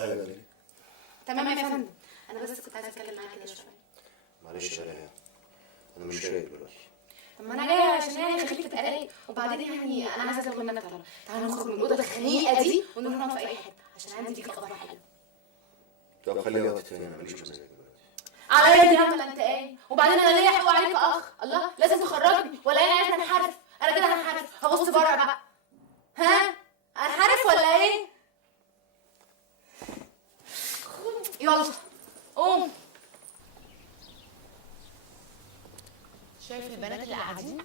حاجه ليه؟ تمام يا فندم. انا بس كنت عايزه اتكلم معاك كده شويه. معلش يا ريهام، انا مش رايق دلوقتي. طب ما انا جايه عشان يعني خليك تبقى رايق، وبعدين يعني انا عايزه اطلب منك طلب. تعالى نخرج من الاوضه الخنيقه دي ونروح نقعد في اي حته عشان عندي ليك اخبار حلوه. طب خليها وقت تاني، انا ماليش مزاج دلوقتي. عليا دي عمل انت ايه؟ وبعدين انا ليا حقوق عليك اخ، الله لازم تخرجني ولا انا عايزه انحرف؟ انا كده هنحرف، هبص بره بقى. ها؟ انحرف ولا ايه؟ يلا قوم. شايف البنات اللي قاعدين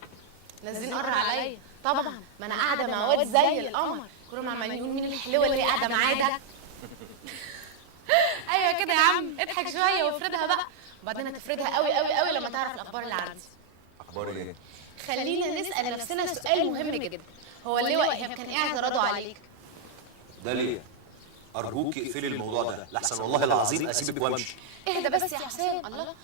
نازلين قر عليا؟ طبعا ما انا قاعده مع واد زي القمر، كلهم عمالين يقولوا مين الحلوه اللي قاعده معاه ده. ايوه كده يا عم، اضحك شويه وافردها بقى، وبعدين هتفردها قوي قوي قوي لما تعرف الاخبار اللي عندي. اخبار ايه؟ خلينا نسال نفسنا سؤال مهم جدا، هو اللواء ايهاب كان ايه اعتراضه عليك؟ داليا ارجوك اقفلي الموضوع ده لحسن والله العظيم اسيبك وامشي. اهدى بس يا حسام. الله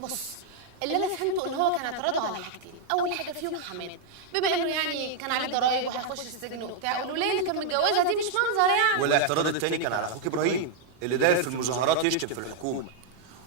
بص، اللي انا فهمته ان هو كان اعتراضه على حاجتين. اول حاجه فيهم حماد، بما انه يعني كان عليه ضرايب وهيخش السجن وبتاع، والوليه اللي كان متجوزها دي مش منظر يعني. والاعتراض الثاني كان على اخوك ابراهيم اللي داير في المظاهرات يشتم في الحكومه،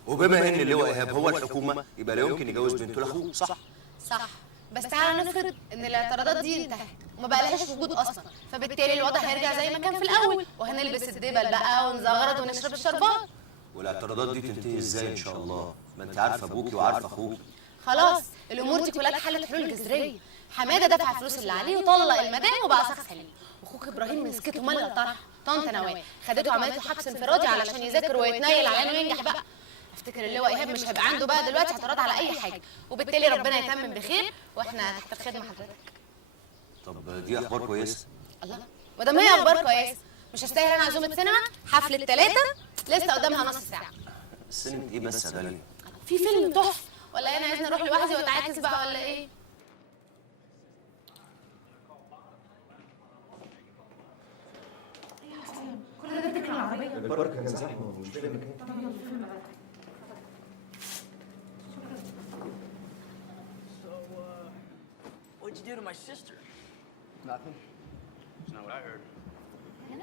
وبما ان اللواء ايهاب هو الحكومه يبقى لا يمكن يجوز بنته لاخوه. صح؟ صح، بس تعالى نفرض ان الاعتراضات دي انتهت وما بقالهاش وجود اصلا، فبالتالي الوضع هيرجع زي ما كان في الاول، وهنلبس الدبل بقى ونزغرط ونشرب الشربات. والاعتراضات دي تنتهي ازاي ان شاء الله؟ ما انت عارفه ابوكي وعارفه اخوكي. خلاص الامور دي كلها اتحلت حلول جذريه. حماده دفع الفلوس اللي عليه وطلق المدام وبقى شخص سليم، واخوك ابراهيم مسكته مالة طرح طنط نوال خدته عملت له حبس انفرادي علشان يذاكر ويتنيل على انه ينجح بقى. افتكر اللواء ايهاب مش هيبقى عنده بقى دلوقتي اعتراض على اي حاجه، وبالتالي ربنا يتمم بخير واحنا تحت الخدمه حضرتك. طب دي اخبار كويسه. الله، وده ما هي اخبار كويسه. مش هستاهل انا عزومه سينما حفله 3 لسه قدامها نص ساعه. سينما ايه بس يا داليا؟ في فيلم تحفه، ولا انا عايزني اروح لوحدي واتعاكس بقى ولا ايه؟ كل ده بتركن العربيه؟ البارك كان زحمه ومش لاقي مكان. طب يلا الفيلم بقى. What'd you do to my sister? Nothing. That's not what I heard.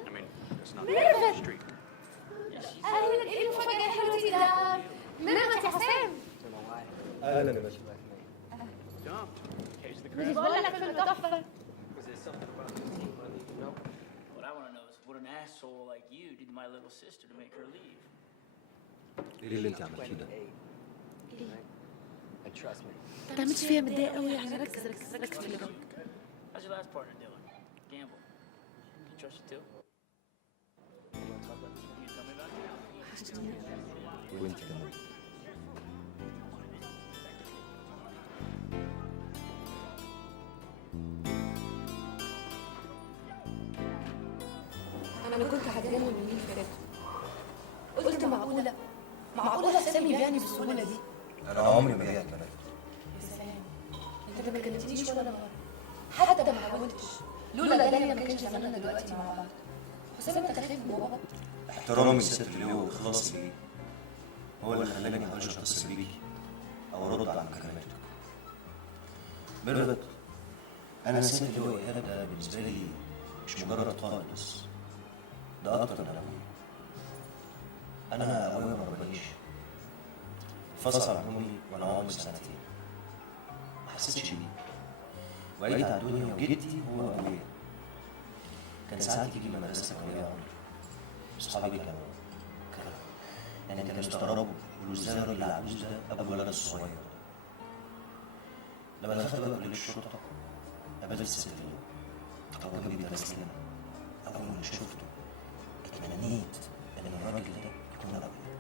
I mean, that's not Miravet! the street. اهلا، ايه المفاجاه الحلوه دي؟ ده ميرفت يا حسام. Don't know why. اهلا يا باشا. Dumped. Cage the مش crap. بقول لك فيلم تحفه؟ Was there something about the scene I need to know? What I want to know is what an asshole like you did to my little sister to make her leave. ايه اللي انت عملتيه ده؟ And trust me. ما تعملش فيها متضايق قوي يعني. ركز ركز ركز في اللي جاي. How's your last partner doing? Gamble. You trust you too? You want to talk about this? Can you tell me about it? وانت كمان. انا كنت هتجنن من اللي فات. قلت معقوله حسام يبيعني بالسهوله دي؟ انا عمري ما جيت كمان. يا سلام، انت ما كلمتنيش ولا مره، حتى ما حاولتش. لولا داليا ما كانش زماننا دلوقتي مع بعض. حسام انت خايف من بابا؟ احترامي لست اللواء واخلاصي ليه هو اللي خلاني ما اقدرش اتصل بيكي او ارد على مكالماتك. ميرفت، انا نسيت اللواء ايهاب ده بالنسبه لي مش مجرد قائد بس، ده اكتر من ابويا. انا ابويا ما ربانيش، انفصل عن امي وانا عمري 2 سنين، ما حسيتش بيه، وعيت على الدنيا وجدي هو ابويا. كان ساعات يجي المدرسه كان ليا عمري، اصحابي كانوا يستغربوا يقولوا ازاي الراجل العجوز ده ابو الولد الصغير ده. لما دخلت بقى كليه الشرطه قابلت الست اللي هو جابي بيدرس لنا. اول ما شفته اتمنيت ان الراجل ده يكون ابويا.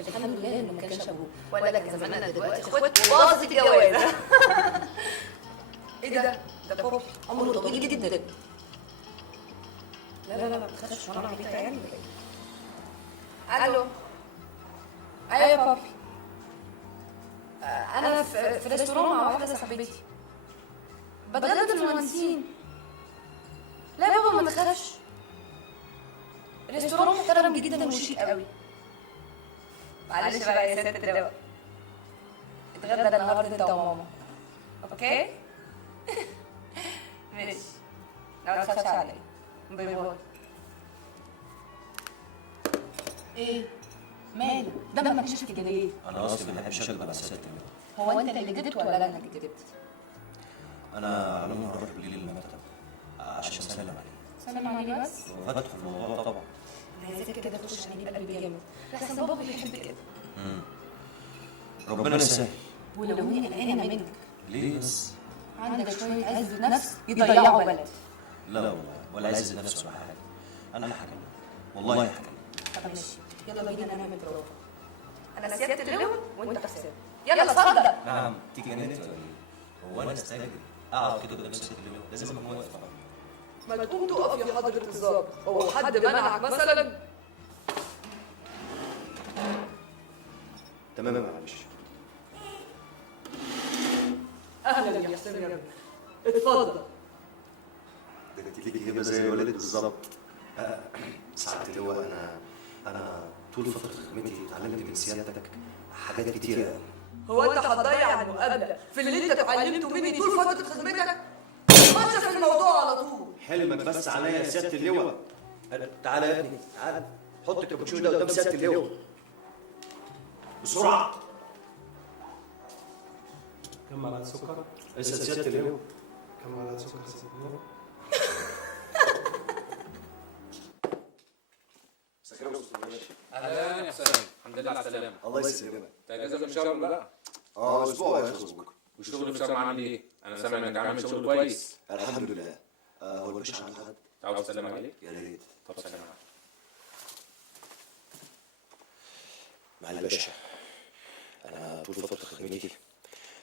الحمد لله انه ما كانش ابوه، ولا كان زماننا دلوقتي اخوات وباظت الجوازه. ايه ده بابا عمره طويل جدا. لا ما تخافش، وانا عبيطه يعني ولا ايه؟ الو. ايوه يا بابي. انا في ريستوران مع واحده صاحبتي بتغدى في المهندسين. لا يا بابا ما تخافش، ريستوران محترم جدا وشيك قوي. معلش بقى يا ست اللواء، اتغدى النهارده انت وماما، اوكي؟ ماشي، لا ما تخافش عليا. باي باي. ايه مالك دمك نشف كده ليه؟ انا اصلي ما بحبش اكذب على ست اللواء. هو انت اللي كدبت ولا انا اللي كدبت؟ انا على ما هروح بالليل المكتب عشان اسلم عليه. سلام عليه بس؟ وهدخل في الموضوع طبعا. عايزاك كده تخش عليه بقلب جامد، لحسن بابا بيحب كده. ربنا يسهل. ولو هي قلقانه منك ليه بس؟ عندك شويه عزة نفس يضيعوا بلد. لا والله ولا عايز نفسه ولا حاجه. انا هحكي والله هحكي. طب ماشي يلا بينا نعمل بروفه. انا سيادة اللواء وانت حساب. يلا اتفضل. نعم تيجي انت ولا ايه؟ هو انا استاجر اقعد كده قدام ست اللواء؟ لازم اكون واقف طبعا. ما تقوم تقف يا حضرة الظابط، هو حد منعك مثلا؟ تمام معلش. اهلا يا حسين يا ابني، اتفضل. ده انت ليكي هبه زي الولد بالظبط. سعادة اللواء انا طول فتره خدمتي اتعلمت من سيادتك حاجات كتيره قوي. هو انت هتضيع المقابله في اللي انت اتعلمته مني طول فتره خدمتك؟ خش في الموضوع على طول. حلمك بس عليا يا سياده اللواء. تعالى يا ابني تعالى حط الكابتشينو ده قدام سياده اللواء بسرعه. كم معلقة سكر؟ لسه سياده اللواء. كم معلقة سكر يا سيدي اللواء؟ اهلا يا حسام، الحمد لله على السلامه. الله يسلمك. انت اجازه من شرم بقى؟ اسبوع يخلص بكره. والشغل في شرم عامل ايه؟ انا سامع انك عامل شغل كويس. الحمد لله. هو الباشا عند حد؟ عاوز اسلم عليك؟ يا ريت. طب سلام عليك. معالي الباشا، انا طول فتره خدمتي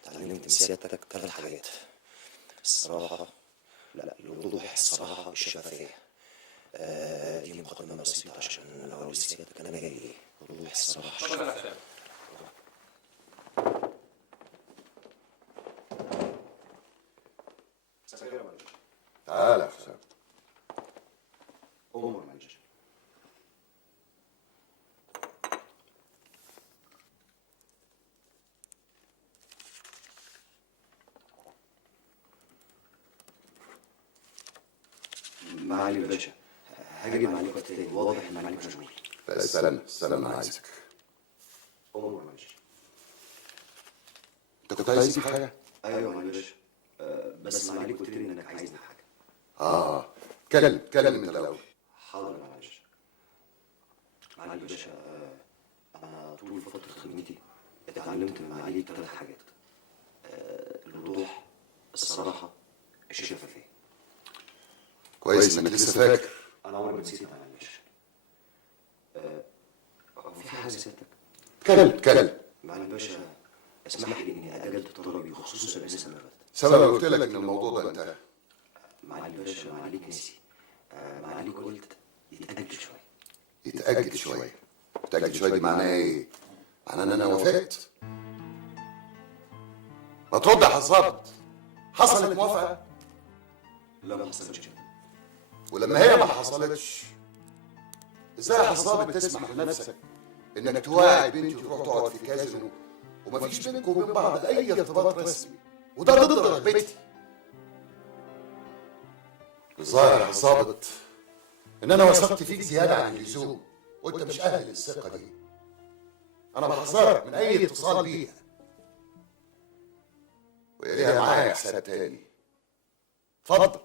اتعلمت من سيادتك 3 حاجات: الصراحه، لا الوضوح، الصراحه، الشفافيه. دي مقدمه بسيطه عشان اقول لسيادتك انا جاي ايه. الوضوح، الصراحه، اتفضل يا حسام. تعالى يا حسام. امر معلش. معالي الباشا، هاجي معاليك وقت تاني، واضح ان معاليك مشغول. لا استنى انا عايزك. امر معلش. انت كنت عايز تجيب حاجه؟ ايوه معالي الباشا. بس معاليك قلت لي انك عايزني في حاجه. كلم من الاول. حاضر معلش. معالي الباشا، انا طول فتره خدمتي اتعلمت من معاليك 3 حاجات: الوضوح، الصراحه، الشفافيه. كويس انك لسه فاكر. انا عمري ما نسيت معالي الباشا. هو في حاجه سيادتك؟ اتكلم. معالي الباشا، اسمح لي اني اجلت طلبي خصوصا الناس اللي فاتت. سبب قلت لك ان الموضوع ده انتهى. معالي الباشا، معاليك نسي. معاليك قلت يتأجل شويه. يتأجل شويه دي معناها ايه؟ معناها ان انا وافقت. ما ترد يا حصاد. حصلت موافقه؟ لا ما حصلش كده. ولما هي ما حصلتش، ازاي يا حصاد تسمح لنفسك انك تواعد بنتي وتروح تقعد في كازينو ومفيش بينكم وبين بعض اي ارتباط رسمي، وده ضد رغبتي؟ الظاهر يا حصابت ان انا وثقت فيك زياده عن اللزوم، وانت مش اهل الثقه دي. انا بحذرك من اي اتصال بيها، ويا ليها معايا حساب تاني. اتفضل.